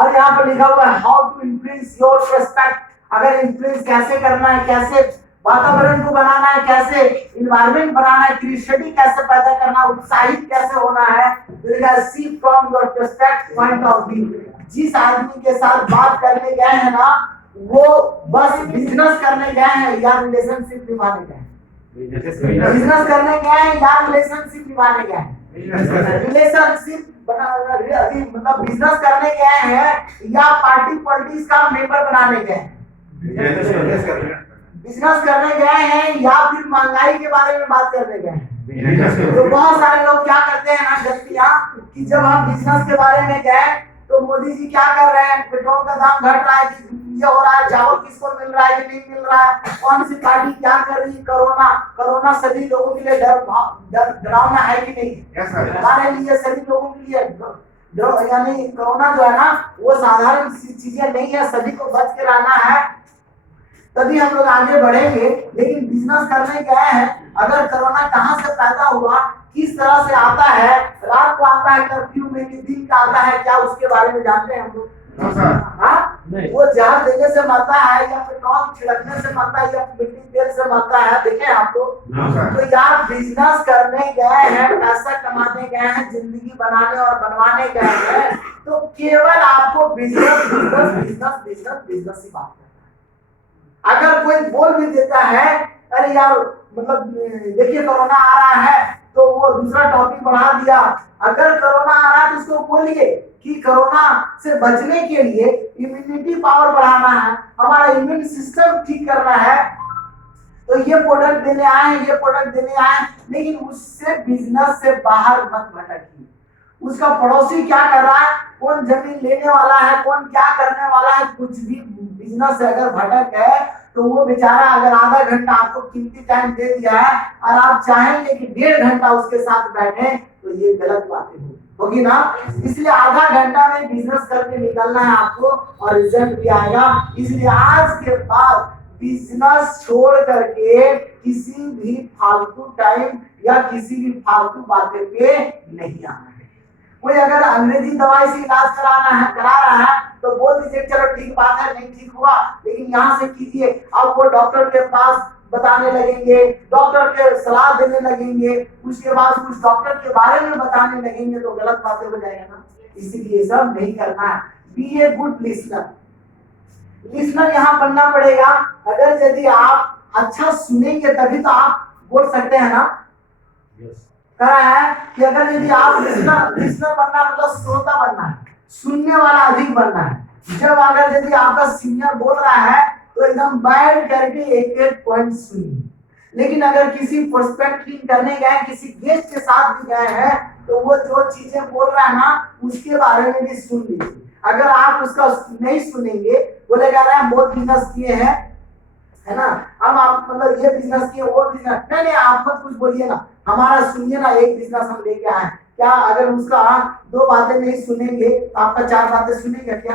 और यहाँ पर लिखा हुआ है how to increase your prospect. अगर इंक्रीज कैसे करना है, कैसे वातावरण को बनाना है, कैसे इन्वायरमेंट बनाना है, क्रिएटिविटी कैसे पैदा करना, उत्साहित कैसे होना है, see from your prospect point of view. जिस आदमी के साथ बात करने गए हैं ना, वो बस बिजनेस करने गए हैं या रिलेशनशिप निभाने गए हैं? बिजनेस करने गए हैं या रिलेशनशिप निभाने गए हैं? रिलेशनशिप मतलब बिजनेस करने गए हैं या पार्टी पॉलिटिक्स का मेंबर बनाने गए हैं? बिजनेस करने गए हैं या फिर महंगाई के बारे में बात करने गए हैं? तो बहुत सारे लोग क्या करते हैं ना गलतियां, कि जब हम बिजनेस के बारे में गए तो मोदी जी क्या कर रहे हैं, पेट्रोल का दाम घट रहा है, ये हो रहा है, चावल किसको मिल रहा है, नहीं मिल रहा है, कौन सी पार्टी क्या कर रही है, कोरोना सभी लोगों के लिए डरावना है कि नहीं? हमारे लिए, सभी लोगों के लिए यानी कोरोना जो है ना, वो साधारण चीजें नहीं है, सभी को बच के रहना है, तभी हम लोग आगे बढ़ेंगे। लेकिन बिजनेस करने गए हैं, अगर कोरोना कहाँ से पैदा हुआ, किस तरह से आता है, रात को आता है कर्फ्यू में कि दिन का आता है, क्या उसके बारे में जानते हैं हम लोग? वो जहर देने से मरता है या पेट्रोल छिड़कने से मरता है या मिट्टी तेल से मरता है, देखे आपको? तो यार बिजनेस करने गए हैं, पैसा कमाने गए हैं, जिंदगी बनाने और बनवाने गए हैं, तो केवल आपको business business business business business ही बात करना है। अगर कोई बोल भी देता है अरे यार मतलब देखिए कोरोना आ रहा है, तो वो दूसरा टॉपिक बढ़ा दिया। अगर कोरोना आ रहा है तो उसको बोलिए कि कोरोना से बचने के लिए इम्यूनिटी पावर बढ़ाना है, हमारा इम्यून सिस्टम ठीक करना है, तो ये प्रोडक्ट देने आए हैं, ये प्रोडक्ट देने आए हैं, लेकिन उससे बिजनेस से बाहर मत भटकिए। उसका पड़ोसी क्या कर रहा है, कौन जमीन लेने वाला है, कौन क्या करने वाला है, कुछ भी बिजनेस से अगर भटक गए तो वो बेचारा अगर आधा घंटा आपको कीमती टाइम दे दिया है और आप चाहेंगे कि 1.5 घंटा उसके साथ बैठे, तो ये गलत बातें होगी ना। इसलिए आधा घंटा में बिजनेस करके निकलना है आपको और रिजल्ट भी आएगा। इसलिए आज के बाद बिजनेस छोड़ करके किसी भी फालतू टाइम या किसी भी फालतू बातें पे नहीं आना है। कोई अगर अंग्रेजी दवाई से इलाज करा रहा है तो बोल दीजिए चलो ठीक बात है, नहीं ठीक हुआ लेकिन यहाँ से कीजिए। अब वो डॉक्टर के पास बताने लगेंगे, डॉक्टर के सलाह देने लगेंगे, उसके बाद कुछ डॉक्टर के बारे में बताने लगेंगे, तो गलत बातें हो जाएगा ना। इसीलिए सब नहीं करना है। Be a good listener. Listener यहाँ बनना पड़ेगा। अगर यदि आप अच्छा सुनेंगे तभी तो आप बोल सकते हैं ना। कह रहा है कि अगर यदि आप लिसनर बनना मतलब श्रोता बनना है, सुनने वाला अधिक बनना है। जब अगर यदि आपका सीनियर बोल रहा है तो एकदम बैठ करके एक पॉइंट सुनिए। लेकिन अगर किसी प्रोस्पेक्टिंग करने गए, किसी गेस्ट के साथ भी गए हैं, तो वो जो चीजें बोल रहा है ना उसके बारे में भी सुन लीजिए। अगर आप उसका नहीं सुनेंगे, बोलेगा ना बहुत बिजनेस किए हैं, है ना, हम आप मतलब ये बिजनेस किए वो बिजनेस, नहीं आप मत कुछ बोलिए ना, हमारा सुनिए ना, एक बिजनेस हम लेके आए। क्या अगर उसका 2 बातें नहीं सुनेंगे तो आपका 4 बातें सुनेगा क्या?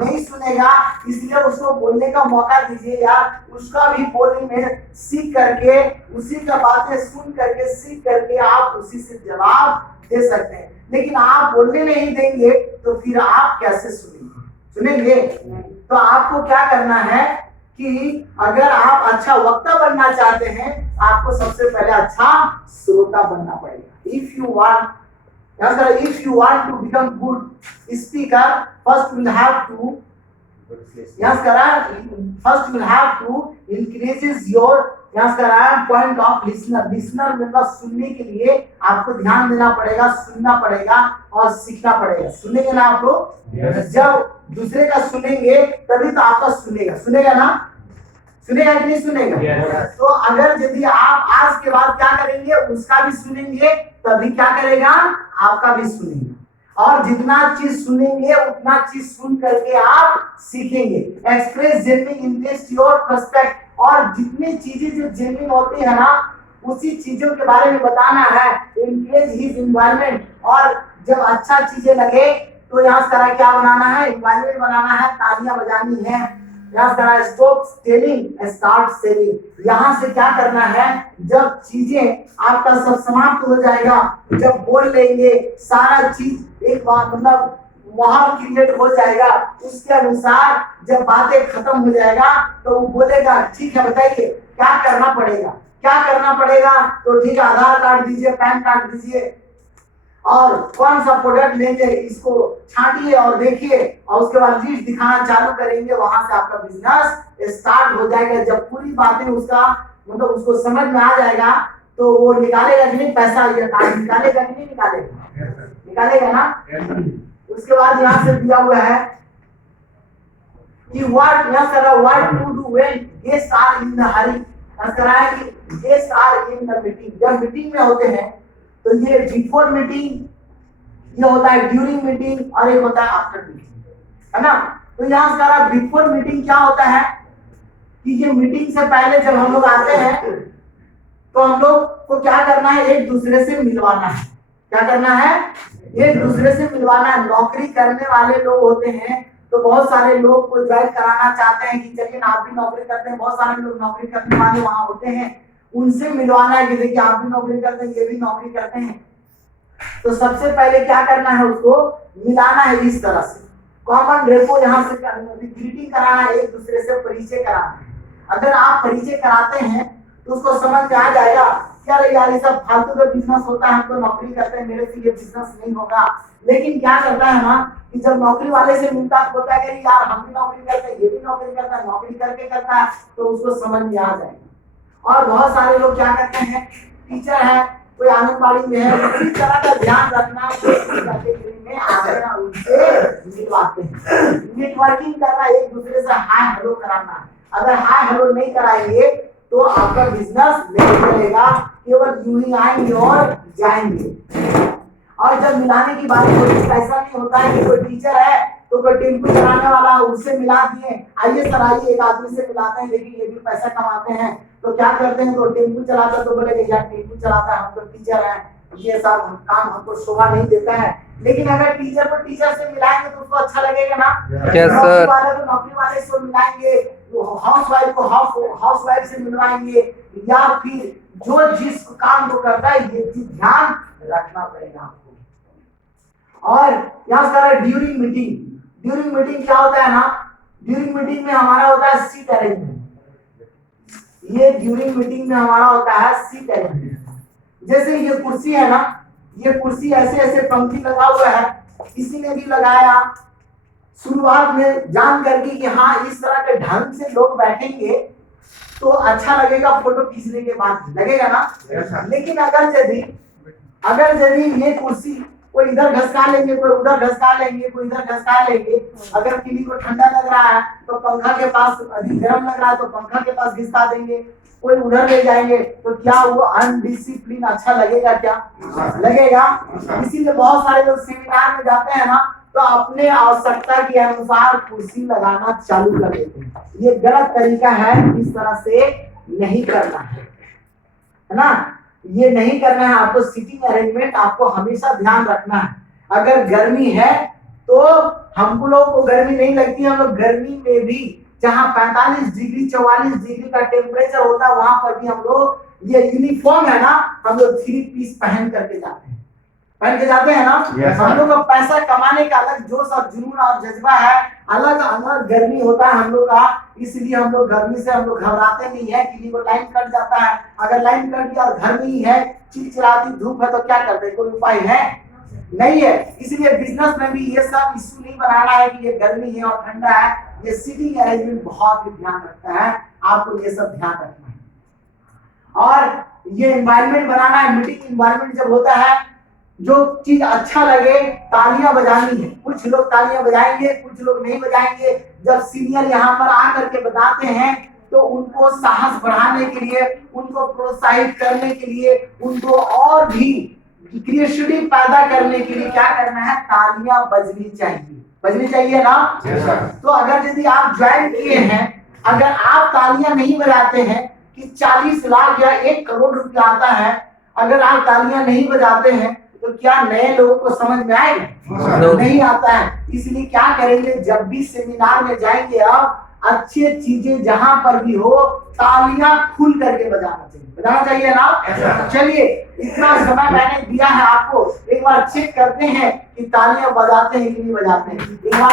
नहीं सुनेगा। इसलिए उसको बोलने का मौका दीजिए यार, उसका भी बोलने में सीख करके, उसी का बातें सुन करके सीख करके आप उसी से जवाब दे सकते हैं। लेकिन आप बोलने नहीं देंगे तो फिर आप कैसे सुनेंगे? तो आपको क्या करना है कि अगर आप अच्छा वक्ता बनना चाहते हैं, आपको सबसे पहले अच्छा श्रोता बनना पड़ेगा। If you want to become good speaker, first you will have to increases your point of listener मतलब सुनने के लिए आपको ध्यान देना पड़ेगा, सुनना पड़ेगा और सीखना पड़ेगा। सुनेंगे ना आप लोग? जब दूसरे का सुनेंगे तभी तो आपका सुनेगा ना। सुनेगा कि नहीं सुनेगा? तो अगर यदि आप आज के बाद क्या करेंगे, उसका भी सुनेंगे, तभी क्या करेगा, आपका भी सुनेगा। और जितना चीज सुनेंगे उतना चीज सुन करके आप सीखेंगे। Express genuine interest your prospect. और जितनी चीजें जो जेन्युइन होती है ना, उसी चीजों के बारे में बताना है। Encourage his environment. और जब अच्छा चीजें लगे तो यहाँ सारा क्या बनाना है, एनवायरनमेंट बनाना है, तालियां बजानी है। यहाँ सारा स्टॉप टेलिंग स्टार्ट सेलिंग। यहाँ से क्या करना है, जब चीजें आपका सब समाप्त हो जाएगा, जब बोल लेंगे सारा चीज एक बार मतलब माहौल क्रिएट हो जाएगा, उसके अनुसार जब बातें खत्म हो जाएगा तो वो बोलेगा ठीक है बताइए क्या करना पड़ेगा, क्या करना पड़ेगा, तो ठीक है आधार कार्ड दीजिए, पैन कार्ड दीजिए और कौन सा प्रोडक्ट लेंगे इसको छांटिए और देखिए और उसके बाद लिस्ट दिखाना चालू करेंगे, वहां से आपका बिजनेस स्टार्ट हो जाएगा। जब पूरी बातें उसका मतलब उसको समझ में आ जाएगा तो वो निकालेगा कि नहीं पैसा, ये कार्ड निकालेगा कि नहीं निकालेगा, निकालेगा ना। उसके बाद यहाँ से दिया हुआ है कि व्हाट यह कर रहा what to do when guest are in the hurry, कर रहा है कि guest are in the meeting, जब मीटिंग में होते हैं तो ये बिफोर मीटिंग, ये होता है ड्यूरिंग मीटिंग और एक होता है आफ्टर मीटिंग, है ना। तो यहाँ से कह बिफोर मीटिंग क्या होता है कि ये मीटिंग से पहले जब हम लोग आते हैं तो हम लोग को क्या करना है, एक दूसरे से मिलवाना है। क्या करना है, एक दूसरे से मिलवाना है। नौकरी करने वाले लोग होते हैं तो बहुत सारे लोग को ज्वाइन कराना चाहते हैं कि चलिए आप भी नौकरी करते हैं, बहुत सारे लोग नौकरी करने वाले वहां होते हैं, उनसे मिलवाना है कि देखिए आप भी नौकरी करते हैं, ये भी नौकरी करते हैं। तो सबसे पहले क्या करना है, उसको मिलाना है इस तरह से, कॉमन रेपो यहाँ से ग्रीटिंग कराना है, एक दूसरे से परिचय कराना है। अगर आप परिचय कराते हैं तो उसको समझ में आ जाएगा क्या यार ये सब फालतू का बिजनेस होता है, हम तो नौकरी करते हैं, मेरे से ये बिजनेस नहीं होगा। लेकिन क्या करता है ना कि जब नौकरी वाले से मिलता है बोलता है कि यार हम भी नौकरी करते हैं, ये भी नौकरी करता है, नौकरी करके करता है, तो उसको समझ में आ जाएगा। और बहुत सारे लोग क्या करते हैं, टीचर है, कोई आंगनबाड़ी में है, इसी तरह का ध्यान रखना में आगे उनसे मिलवाते हैं। नेटवर्किंग करना, एक दूसरे से हाय हेलो कराना। अगर हाय हेलो नहीं कराएंगे तो आपका बिजनेस नहीं चलेगा, केवल यूं ही आएंगे और जाएंगे। और जब मिलाने की बात होती है ऐसा नहीं होता है कि कोई टीचर है तो कोई टेम्पो चलाने वाला उससे मिला दिए, आइए सर आइए, एक आदमी से मिलाते हैं, लेकिन ये भी पैसा कमाते हैं तो क्या करते हैं, तो टेम्पो चलाता तो बोले यार टेम्पो चलाता है, हम तो टीचर हैं, ये सब काम हमको शोभा नहीं देता है। लेकिन अगर टीचर को टीचर से मिलाएंगे तो उसको अच्छा लगेगा ना। नौकरी वाले को नौकरी वाले से मिलाएंगे, हाउस वाइफ को हाउस वाइफ से मिलवाएंगे, या फिर जो जिस काम को करता है ये चीज ध्यान रखना पड़ेगा आपको। और यहाँ सारा ड्यूरिंग मीटिंग, ड्यूरिंग मीटिंग क्या होता है ना, ड्यूरिंग मीटिंग में हमारा होता है सीट अरेंजमेंट। ये ड्यूरिंग मीटिंग में हमारा होता है सीट अरेंजमेंट। जैसे ये कुर्सी है ना, ये कुर्सी ऐसे ऐसे पंक्ति लगा हुआ है, किसी ने भी लगाया शुरुआत में जान करके कि हाँ इस तरह के ढंग से लोग बैठेंगे तो अच्छा लगेगा, फोटो खींचने के बाद लगेगा ना। लेकिन अगर यदि ये कुर्सी कोई इधर घसका लेंगे, कोई उधर घसका लेंगे, कोई इधर घसका लेंगे, अगर किसी को ठंडा लग रहा है तो पंखा के पास, अभी गर्म लग रहा है तो पंखा के पास घिसका देंगे, कोई उधर ले जाएंगे, तो क्या वो अनडिसिप्लिन अच्छा लगेगा, क्या लगेगा। इसीलिए बहुत सारे लोग सेमिनार में जाते हैं ना तो अपने आवश्यकता के अनुसार कुर्सी लगाना चालू कर देते हैं। ये गलत तरीका है, इस तरह से नहीं करना है ना, ये नहीं करना है आपको। सीटिंग अरेंजमेंट आपको हमेशा ध्यान रखना है। अगर गर्मी है तो हम लोग को गर्मी नहीं लगती, हम लोग गर्मी में भी जहाँ 45 डिग्री 44 डिग्री का टेम्परेचर होता है वहां पर भी हम लोग ये यूनिफॉर्म है ना, हम लोग 3 पीस पहन करके जाते हैं, पहन के जाते हैं ना। हम लोग का पैसा कमाने का अलग जोश और जुनून और जज्बा है, अलग अलग गर्मी होता है हम लोग का, इसलिए हम लोग गर्मी से हम लोग घबराते नहीं है। किसी को लाइन कट जाता है, अगर लाइन कट गया और घर में ही है, चिलचिलाती धूप है तो क्या करते हैं, कोई उपाय है नहीं है। इसलिए बिजनेस में भी ये सब इश्यू नहीं बनाना है कि ये गर्मी है और ठंडा है, ये सीटिंग अरेंजमेंट बहुत ही ध्यान रखता है, आपको ये सब ध्यान रखना है। और ये एनवायरनमेंट बनाना है, मीटिंग एनवायरनमेंट जब होता है जो चीज अच्छा लगे तालियां बजानी है, कुछ लोग तालियां बजाएंगे, कुछ लोग नहीं बजाएंगे। जब सीनियर यहाँ पर आकर के बताते हैं तो उनको साहस बढ़ाने के लिए, उनको प्रोत्साहित करने के लिए, उनको और भी क्रिएटिविटी पैदा करने के लिए क्या करना है, तालियां बजनी चाहिए ना। तो अगर यदि आप ज्वाइन किए हैं, अगर आप तालियां नहीं बजाते हैं कि 40 लाख या 1 करोड़ रुपया आता है, अगर आप तालियां नहीं बजाते हैं तो क्या नए लोगों को समझ में आएगा? नहीं आता है। इसलिए क्या करेंगे, जब भी सेमिनार में जाएंगे आप, अच्छी चीजें जहां पर भी हो तालियां खुल करके बजाना चाहिए ना। चलिए इतना समय मैंने दिया है आपको, एक बार चेक करते हैं कि तालियां बजाते हैं कि नहीं बजाते हैं। एक बार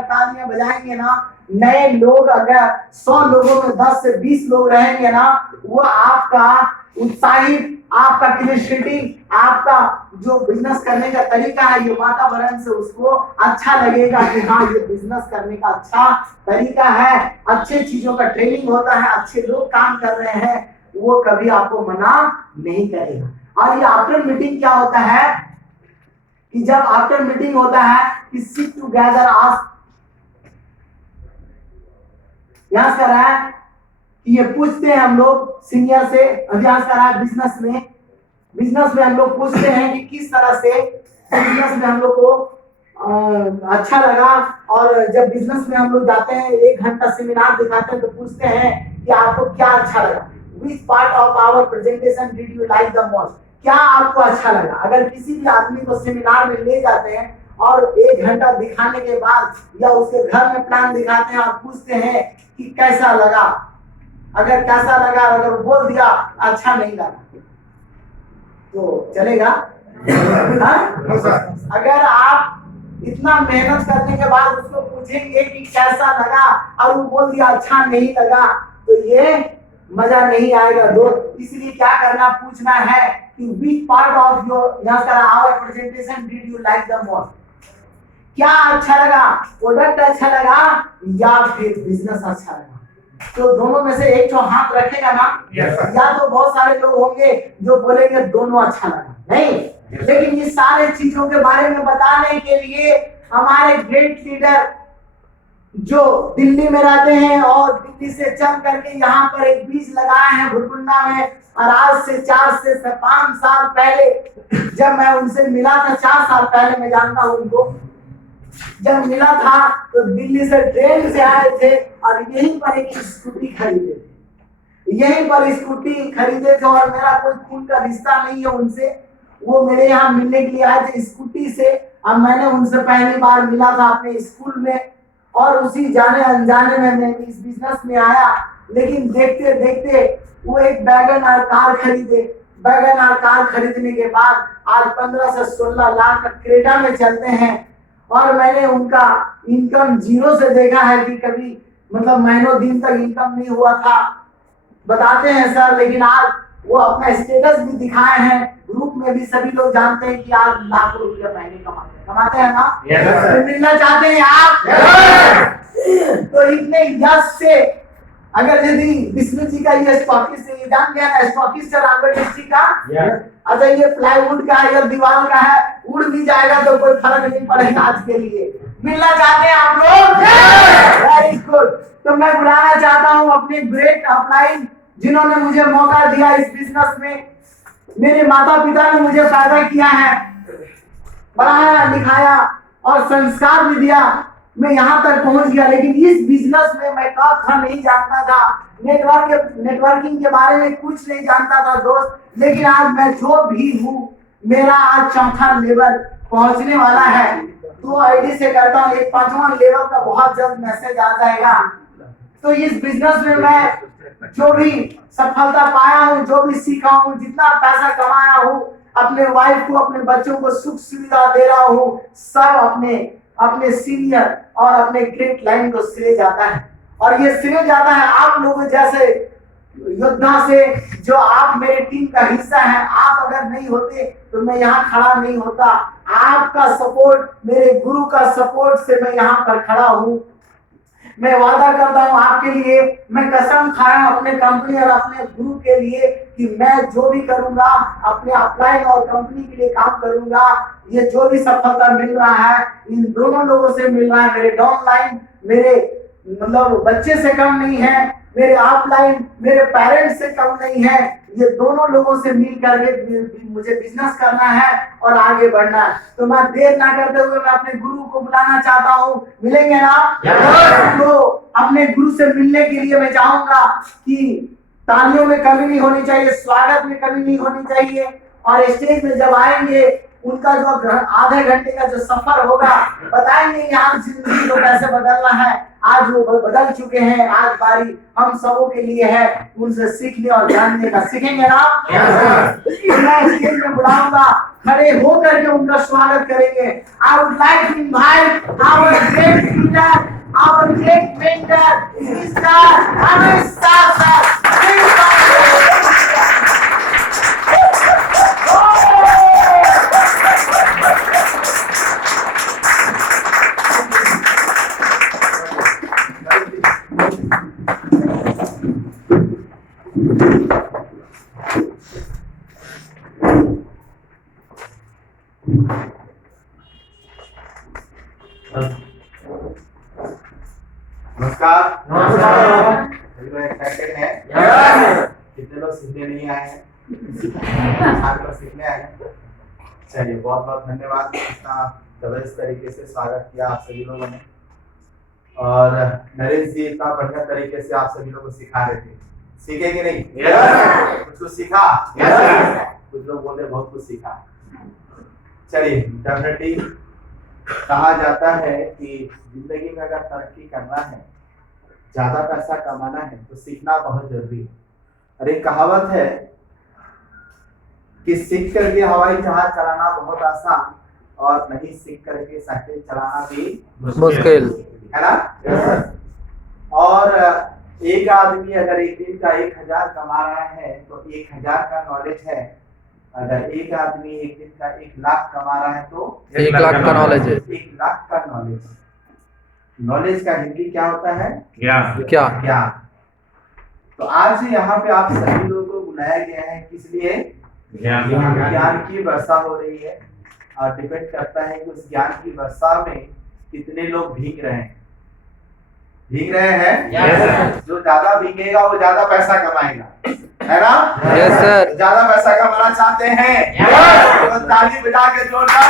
तालियां बजाएंगे ना, नए लोग अगर 100 लोगों में 10 से 20 लोग रहेंगे ना, वो आपका उत्साहित, आपका क्रिएटिविटी, आपका जो बिजनेस करने का तरीका है, ये वातावरण से उसको अच्छा लगेगा कि हाँ ये बिजनेस करने का अच्छा तरीका है, अच्छे चीजों का ट्रेनिंग होता है, अच्छे लोग काम कर रहे हैं, वो कभी आपको मना नहीं करेगा। और ये आफ्टर मीटिंग क्या होता है कि जब आफ्टर मीटिंग होता है कि सिट टुगेदर आस्क, यहाँ कर रहा है कि ये पूछते हैं हम लोग सीनियर से, अभ्यास कर रहा है बिजनेस में हम लोग पूछते हैं कि किस तरह से बिजनेस में हम लोग को अच्छा लगा। और जब बिजनेस में हम लोग जाते हैं, 1 घंटा सेमिनार दिखाते हैं, तो पूछते हैं कि आपको क्या अच्छा लगा, which part of our presentation did you like the most, क्या आपको अच्छा लगा। अगर किसी भी आदमी को सेमिनार में ले जाते हैं और 1 घंटा दिखाने के बाद या उसके घर में प्लान दिखाते हैं और पूछते हैं कि कैसा लगा, अगर कैसा लगा, अगर बोल दिया अच्छा नहीं लगा तो चलेगा? अगर आप इतना मेहनत करने के बाद उसको पूछेंगे कि कैसा लगा और वो बोल दिया अच्छा नहीं लगा, तो ये मजा नहीं आएगा दोस्त। इसलिए क्या करना, पूछना है कि which part of your our presentation did you like the most, क्या अच्छा लगा, प्रोडक्ट अच्छा लगा या फिर बिजनेस अच्छा लगा। तो दोनों में से एक जो हाथ रखेगा ना, या तो बहुत सारे लोग होंगे जो बोलेंगे दोनों अच्छा लगा, नहीं, लेकिन ये सारे चीजों के बारे में बताने के लिए हमारे ग्रेट लीडर जो दिल्ली में रहते हैं और दिल्ली से चल करके यहाँ पर एक बीज लगाए हैं भुरकुंडा में, और आज से 4 से 5 साल पहले जब मैं उनसे मिला था, 4 साल पहले मैं जानता हूँ उनको, जब मिला था तो दिल्ली से ट्रेन से आए थे और यहीं पर एक स्कूटी खरीदे थे, यहीं पर स्कूटी खरीदे थे। और मेरा कोई खून का रिश्ता नहीं है उनसे, वो मेरे यहाँ मिलने के लिए आए थे स्कूटी से, और मैंने उनसे पहली बार मिला था अपने स्कूल में, और उसी जाने अनजाने में मैं इस बिजनेस में आया। लेकिन देखते देखते वो एक वैगन आर कार खरीदे, वैगन आर कार खरीदने के बाद आज 15 से 16 लाख का क्रेटा में चलते हैं। और मैंने उनका इनकम जीरो से देखा है कि कभी मतलब महीनों दिन तक इनकम नहीं हुआ था, बताते हैं सर, लेकिन आज वो अपना स्टेटस भी दिखाए हैं, ग्रुप में भी सभी लोग जानते हैं कि आज लाखों रुपया महीने कमाते हैं ना। तो मिलना चाहते हैं आप? तो इतने यश से अगर यदि विष्णु जी का ये स्टॉकिस्ट से जान गया ना, स्टॉकिस्ट है रामगढ़ डिस्ट्रिक्ट का, अच्छा ये प्लाईवुड का है या दीवार का है, उड़ भी जाएगा तो कोई फर्क नहीं पड़ेगा आज के लिए। मिलना चाहते हैं आप लोग? Very good. तो मैं बुलाना चाहता हूँ अपने ग्रेट अपलाइन जिन्होंने मुझे मौका दिया इस बिजनेस में। मेरे माता पिता ने मुझे पैदा किया है, पढ़ाया लिखाया और संस्कार भी दिया, मैं यहाँ तक पहुंच गया। लेकिन इस बिजनेस में मैं क नहीं जानता था, नेटवर्किंग के बारे में कुछ नहीं जानता था दोस्त। लेकिन आज मैं जो भी हूँ, मेरा आज 4था लेवल पहुंचने वाला है। 2 आईडी से करता हूँ, एक 5वां लेवल का बहुत जल्द मैसेज आ जाएगा। तो इस बिजनेस में मैं जो भी सफलता पाया हूँ, जो भी सीखा हूँ, जितना पैसा कमाया हूँ, अपने वाइफ को, अपने बच्चों को सुख सुविधा दे रहा हूँ, सब अपने सीनियर और अपने ग्रेट लाइन को श्रेय जाता है। और ये श्रेय जाता है आप लोगों जैसे योद्धा से, जो आप मेरे टीम का हिस्सा है। आप अगर नहीं होते तो मैं यहाँ खड़ा नहीं होता। आपका सपोर्ट, मेरे गुरु का सपोर्ट से मैं यहाँ पर खड़ा हूँ। मैं वादा करता हूँ आपके लिए, मैं कसम खाया हूँ अपने कंपनी और अपने गुरु के लिए कि मैं जो भी करूंगा अपने अपलाइन और कंपनी के लिए काम करूंगा। ये जो भी सफलता मिल रहा है इन दोनों लोगों से मिल रहा है। मेरे डाउनलाइन, मेरे मतलब बच्चे से कम नहीं है, मेरे अपलाइन, मेरे पेरेंट्स से कम नहीं है। ये दोनों लोगों से मिल करके मुझे बिजनेस करना है और आगे बढ़ना है। तो मैं देर ना करते हुए मैं अपने गुरु को बुलाना चाहता हूँ। मिलेंगे ना? तो अपने गुरु से मिलने के लिए मैं चाहूंगा कि तालियों में कमी नहीं होनी चाहिए, स्वागत में कमी नहीं होनी चाहिए। और स्टेज में जब आएंगे उनका जो आधे घंटे का जो सफर होगा बताएंगे यहाँ जिंदगी को कैसे बदलना है। आज वो बदल चुके हैं, आज बारी हम सबों के लिए है उनसे सीखने और जानने का। सीखेंगे ना? मैं स्टेज में बुलाऊंगा, खड़े होकर के उनका स्वागत करेंगे। I would like to invite our great leader, our great mentor, Mr. Anish Sir. नमस्कार। सभी लोग एक्साइटेड हैं? कितने लोग सीखने नहीं आए हैं? 7 लोग सीखने आए हैं। चलिए, बहुत बहुत धन्यवाद। इतना जबरदस्त तरीके से स्वागत किया आप सभी लोगों ने। और नरेश जी इतना बढ़िया तरीके से आप सभी लोगों को सिखा रहे थे। सीखे कि नहीं? कुछ सीखा? कुछ लोग बोल रहे बहुत कुछ सीखा। चलिए, डेफिनेटली कहा जाता है कि जिंदगी में अगर तरक्की करना है, ज्यादा पैसा कमाना है, तो सीखना बहुत जरूरी है। और एक कहावत है कि सीख करके हवाई जहाज चलाना बहुत आसान और नहीं सीख करके साइकिल चलाना भी मुश्किल है ना। और एक आदमी अगर एक दिन का 1000 कमा रहा है तो 1000 का नॉलेज है। अगर एक आदमी एक दिन का 1 लाख कमा रहा है तो 1 लाख का नॉलेज है। 1 लाख का नॉलेज। नॉलेज का हिंदी क्या होता है? क्या? तो आज यहाँ पे आप सभी लोगों को बुलाया गया है, किस लिए? ज्ञान की वर्षा हो रही है और डिपेंड करता है कि उस ज्ञान की वर्षा में कितने लोग भीग रहे हैं। भीग रहे हैं? जो ज्यादा भीगेगा वो ज्यादा पैसा कमाएगा, है ना? Yes sir. ज्यादा पैसा कमाना चाहते हैं? तो ताली बजा के जोरदार